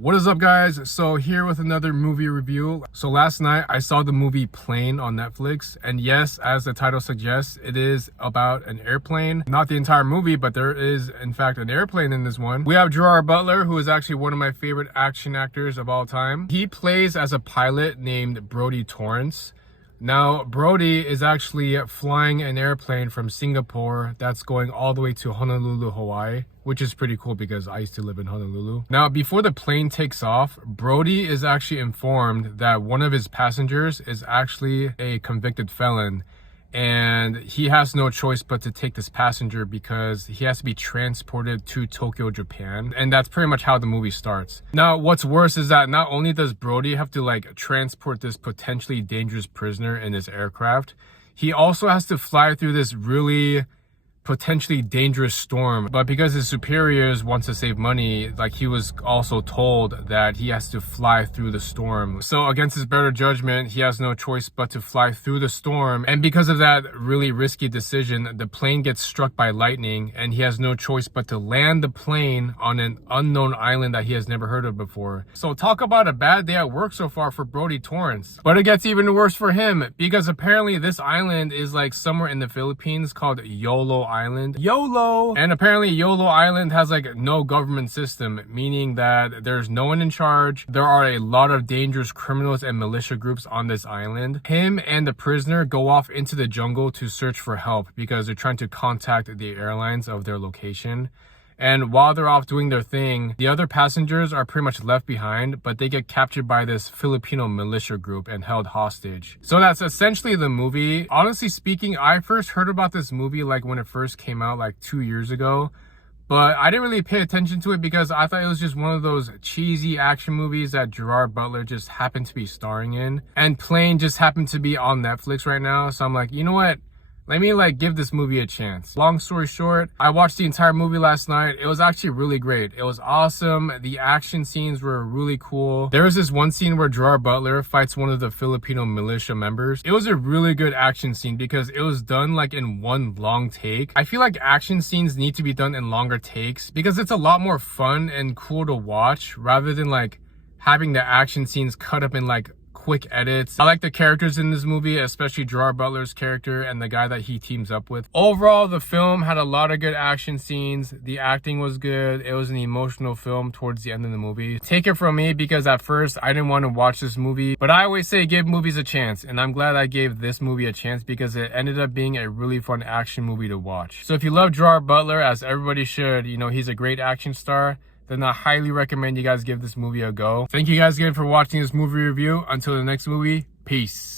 What is up, guys? So here with another movie review. So last night I saw the movie Plane on Netflix, and yes, as the title suggests, it is about an airplane. Not the entire movie, but there is in fact an airplane in this one. We have Gerard Butler, who is actually one of my favorite action actors of all time. He plays as a pilot named Brody Torrance. Now, Brody is actually flying an airplane from Singapore that's going all the way to Honolulu, Hawaii, which is pretty cool because I used to live in Honolulu. Now, before the plane takes off, Brody is actually informed that one of his passengers is actually a convicted felon, and he has no choice but to take this passenger because he has to be transported to Tokyo, Japan. And that's pretty much how the movie starts. Now, what's worse is that not only does Brody have to transport this potentially dangerous prisoner in his aircraft, he also has to fly through this really potentially dangerous storm. But because his superiors want to save money, he was also told that he has to fly through the storm. So against his better judgment, he has no choice but to fly through the storm. And because of that really risky decision, the plane gets struck by lightning, and he has no choice but to land the plane on an unknown island that he has never heard of before. So talk about a bad day at work so far for Brody Torrance. But it gets even worse for him, because apparently this island is somewhere in the Philippines called YOLO Island. YOLO! And apparently YOLO Island has no government system, meaning that there's no one in charge. There are a lot of dangerous criminals and militia groups on this island. Him and the prisoner go off into the jungle to search for help because they're trying to contact the airlines of their location. And while they're off doing their thing, the other passengers are pretty much left behind, but they get captured by this Filipino militia group and held hostage. So that's essentially the movie. Honestly speaking, I first heard about this movie when it first came out 2 years ago. But I didn't really pay attention to it because I thought it was just one of those cheesy action movies that Gerard Butler just happened to be starring in. And Plane just happened to be on Netflix right now. So I'm like, you know what? Let me give this movie a chance. Long story short, I watched the entire movie last night. It was actually really great. It was awesome. The action scenes were really cool. There was this one scene where Gerard Butler fights one of the Filipino militia members. It was a really good action scene because it was done in one long take. I feel like action scenes need to be done in longer takes because it's a lot more fun and cool to watch rather than having the action scenes cut up in quick edits. I like the characters in this movie, especially Gerard Butler's character and the guy that he teams up with. Overall, the film had a lot of good action scenes. The acting was good. It was an emotional film towards the end of the movie. Take it from me, because at first I didn't want to watch this movie, but I always say give movies a chance, and I'm glad I gave this movie a chance because it ended up being a really fun action movie to watch. So if you love Gerard Butler, as everybody should, he's a great action star, then I highly recommend you guys give this movie a go. Thank you guys again for watching this movie review. Until the next movie, peace.